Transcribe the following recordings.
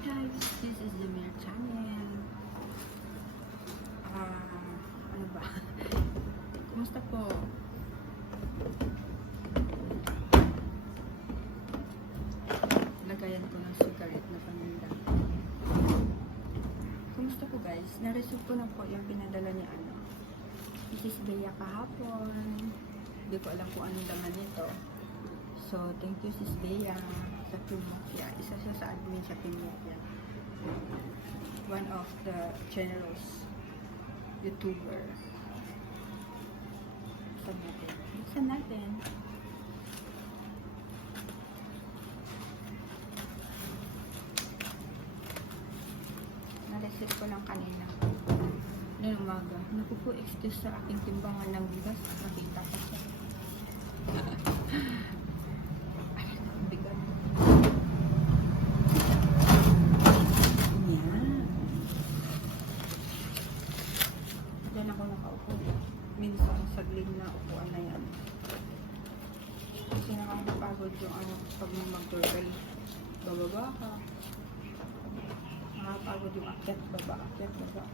guys, this is the Mir channel. Ano ba? Kumusta po? Lagayan ko ng cigarette na paninda. Kumusta po guys? Na-receive ko na po yung pinadala ni ano. This is Bea kahapon. Hindi ko alam kung anong laman nito. So, thank you sis Bea sa Timokya. Isa siya sa admin sa Timokya. One of the generous YouTuber. Buksan natin. Buksan natin. Na-receive ko lang kanina. Noong umaga. Naku po, excuse sa aking timbangan ng bigas. Nakita ko siya. Ay, ang bigat. Yan. Diyan ako nakaupo. Minsan sagling na upuan na yan. Kasi nakakapagod yung ano pag mag-turtle. Bababa ka. Nakakapagod yung akyat, baba, akyat, baba.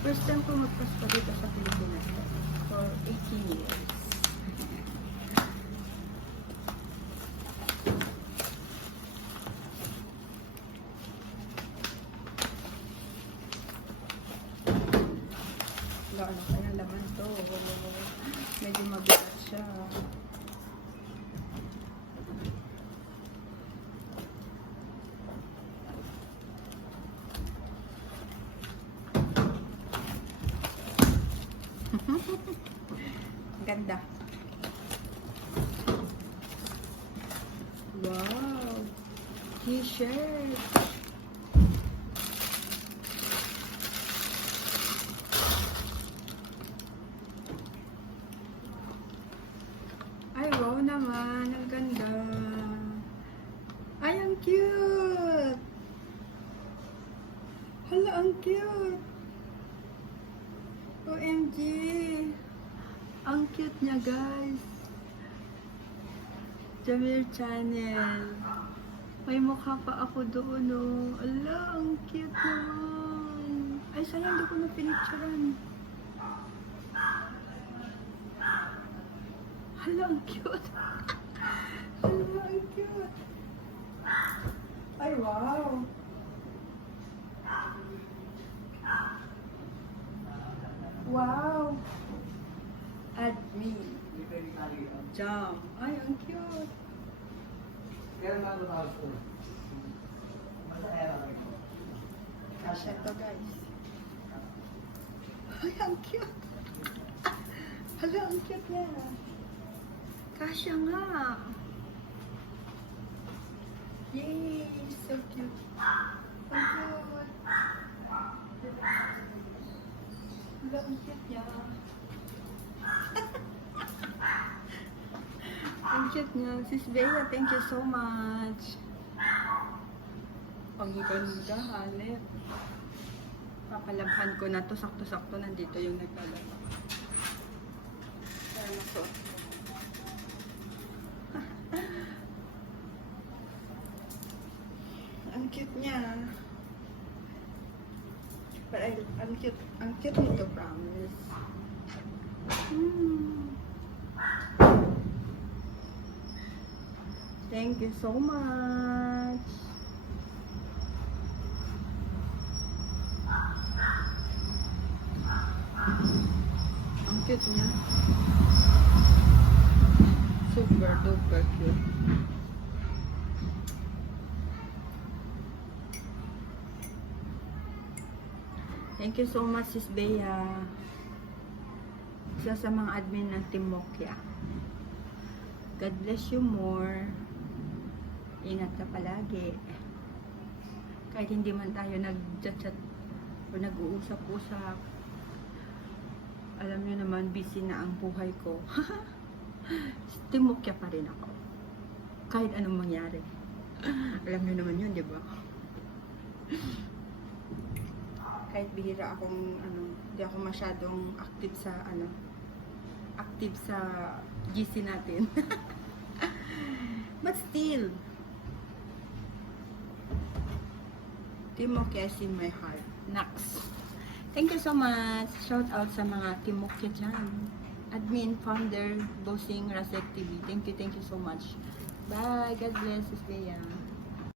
First time ko magpasko dito sa Pilipinas for 18 years. Ano kaya laman to? Medyo mabigat siya. Ganda. Wow! T-shirt! Ay, wow naman! Ang ganda! Ay, ang cute! Hala, ang cute! OMG! Ang cute niya, guys. Jamir Channel. May mukha pa ako doon, oh. Ala, ang cute naman. Ay, sayang, hindi ko na pinicturean. Hala, ang cute. Hala, ang cute. Ay, wow. Wow. Add me. Jam. Ay, ang cute. Kasha to, guys. Ay, ang cute. Hala, ang cute niya. Kasha nga. Yay, so cute. Ang cute. Hala, ang cute niya. Ang cute niya. Sis Bea, thank you so much. Ang ganda, halit. Papalabhan ko na to. Sakto-sakto nandito yung naglalaba. Kaya nasuot ko. Ang cute niya. But ang cute nito, promise. Thank you so much. Ang cute niya. Super duper cute. Thank you so much, Sis Bea. Isa sa mga admin ng Timokya. God bless you more. Ingat ka palagi. Kahit hindi man tayo nag-chat-chat o nag-uusap-usap, alam nyo naman, busy na ang buhay ko. Timokya pa rin ako. Kahit anong mangyari. Alam nyo naman yun, di ba? kahit bihira akong hindi ako masyadong active sa GC natin. But still, Timokya is in my heart. Next. Thank you so much. Shout out sa mga Timokya dyan. Admin, founder, bossing, Rasek TV. Thank you so much. Bye. God bless, Sis Bea.